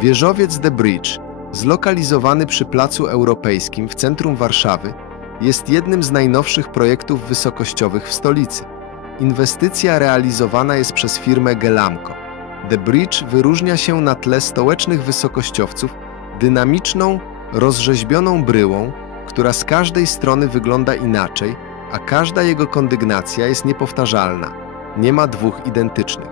Wieżowiec The Bridge, zlokalizowany przy Placu Europejskim w centrum Warszawy, jest jednym z najnowszych projektów wysokościowych w stolicy. Inwestycja realizowana jest przez firmę Gelamco. The Bridge wyróżnia się na tle stołecznych wysokościowców dynamiczną, rozrzeźbioną bryłą, która z każdej strony wygląda inaczej, a każda jego kondygnacja jest niepowtarzalna. Nie ma dwóch identycznych.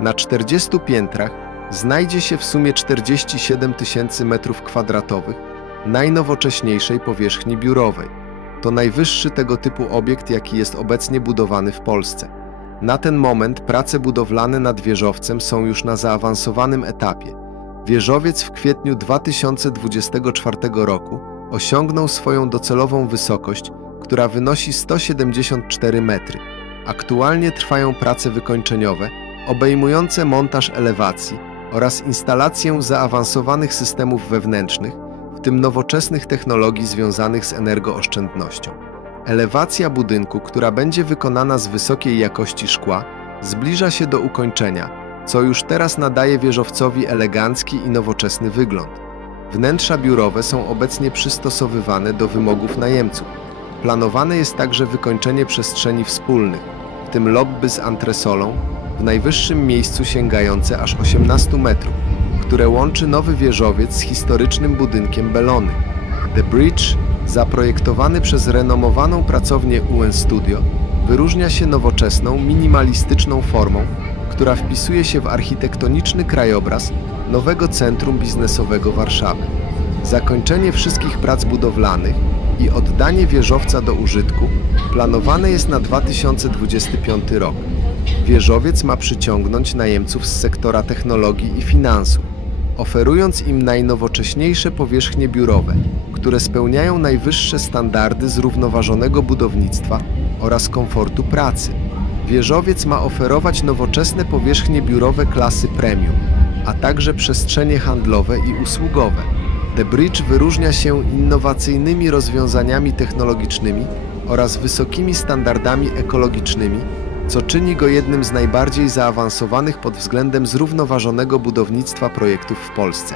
Na 40 piętrach znajdzie się w sumie 47 000 m2 najnowocześniejszej powierzchni biurowej. To najwyższy tego typu obiekt, jaki jest obecnie budowany w Polsce. Na ten moment prace budowlane nad wieżowcem są już na zaawansowanym etapie. Wieżowiec w kwietniu 2024 roku osiągnął swoją docelową wysokość, która wynosi 174 metry. Aktualnie trwają prace wykończeniowe, obejmujące montaż elewacji oraz instalację zaawansowanych systemów wewnętrznych, w tym nowoczesnych technologii związanych z energooszczędnością. Elewacja budynku, która będzie wykonana z wysokiej jakości szkła, zbliża się do ukończenia, co już teraz nadaje wieżowcowi elegancki i nowoczesny wygląd. Wnętrza biurowe są obecnie przystosowywane do wymogów najemców. Planowane jest także wykończenie przestrzeni wspólnych, w tym lobby z antresolą, w najwyższym miejscu sięgające aż 18 metrów, które łączy nowy wieżowiec z historycznym budynkiem Bellony. The Bridge, zaprojektowany przez renomowaną pracownię UN Studio, wyróżnia się nowoczesną, minimalistyczną formą, która wpisuje się w architektoniczny krajobraz nowego centrum biznesowego Warszawy. Zakończenie wszystkich prac budowlanych i oddanie wieżowca do użytku planowane jest na 2025 rok. Wieżowiec ma przyciągnąć najemców z sektora technologii i finansów, oferując im najnowocześniejsze powierzchnie biurowe, które spełniają najwyższe standardy zrównoważonego budownictwa oraz komfortu pracy. Wieżowiec ma oferować nowoczesne powierzchnie biurowe klasy premium, a także przestrzenie handlowe i usługowe. The Bridge wyróżnia się innowacyjnymi rozwiązaniami technologicznymi oraz wysokimi standardami ekologicznymi, co czyni go jednym z najbardziej zaawansowanych pod względem zrównoważonego budownictwa projektów w Polsce.